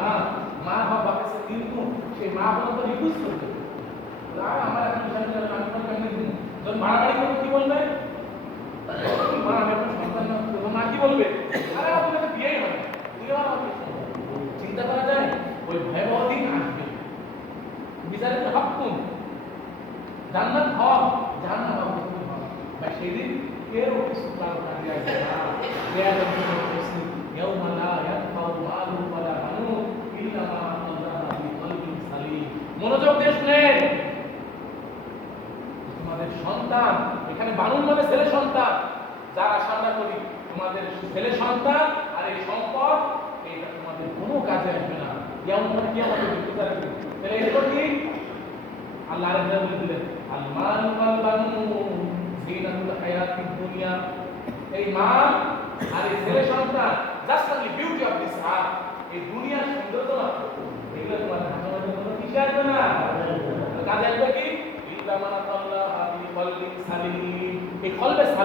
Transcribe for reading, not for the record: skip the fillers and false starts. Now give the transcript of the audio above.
মা মা বা বাপের সাথে কিন্তু সেই মা বলা তো রিকুইজ করবে আমার এখন যখন মারামারি করবে কি বলবে মা আমি আপনার সন্তান না মা কি বলবে আরে আপনার কাছে বিয়েই হয় চিন্তা করা যায় ওই ভয়াবহ দিন আসবে বিচারের হকুম জান্নাত হক জাহান্নাম হক ভাই সেদিন কেউ কিছু কারো কাজে আসবে না দেয়া যাবে প্রশ্ন ইয়াউমা লা ইয়ানফাউ মালু ওয়ালা বানুন ইল্লা মা আল্লাহ বিকলবিন সালিম। মনোযোগ দিয়ে শুনেন, তোমাদের সন্তান, এখানে বানুন মানে ছেলে সন্তান, যার আশা আমরা করি তোমাদের ছেলে সন্তান আর এই সম্পদ এইটা তোমাদের কোনো কাজে আসবে না। ইয়াউমা মানে কি আমাদের বিচারের দিন। তাহলে এরপর কি আল্লাহ রাব্বুল আলামিন দিলেন আল মাল ওয়াল বানুন জিনাতুল হায়াতিদ দুনিয়া। এই মাল আর এই ছেলে সন্তান just only beauty of this আর্থ, এই দুনিয়ার সৌন্দর্য মাত্র। এগুলো তোমার হাসনের জন্য কিছু আসবে না, কাজে আসবে কি ইল্লা মান আল্লাহ বিকলবিন সালিম। এই কলবে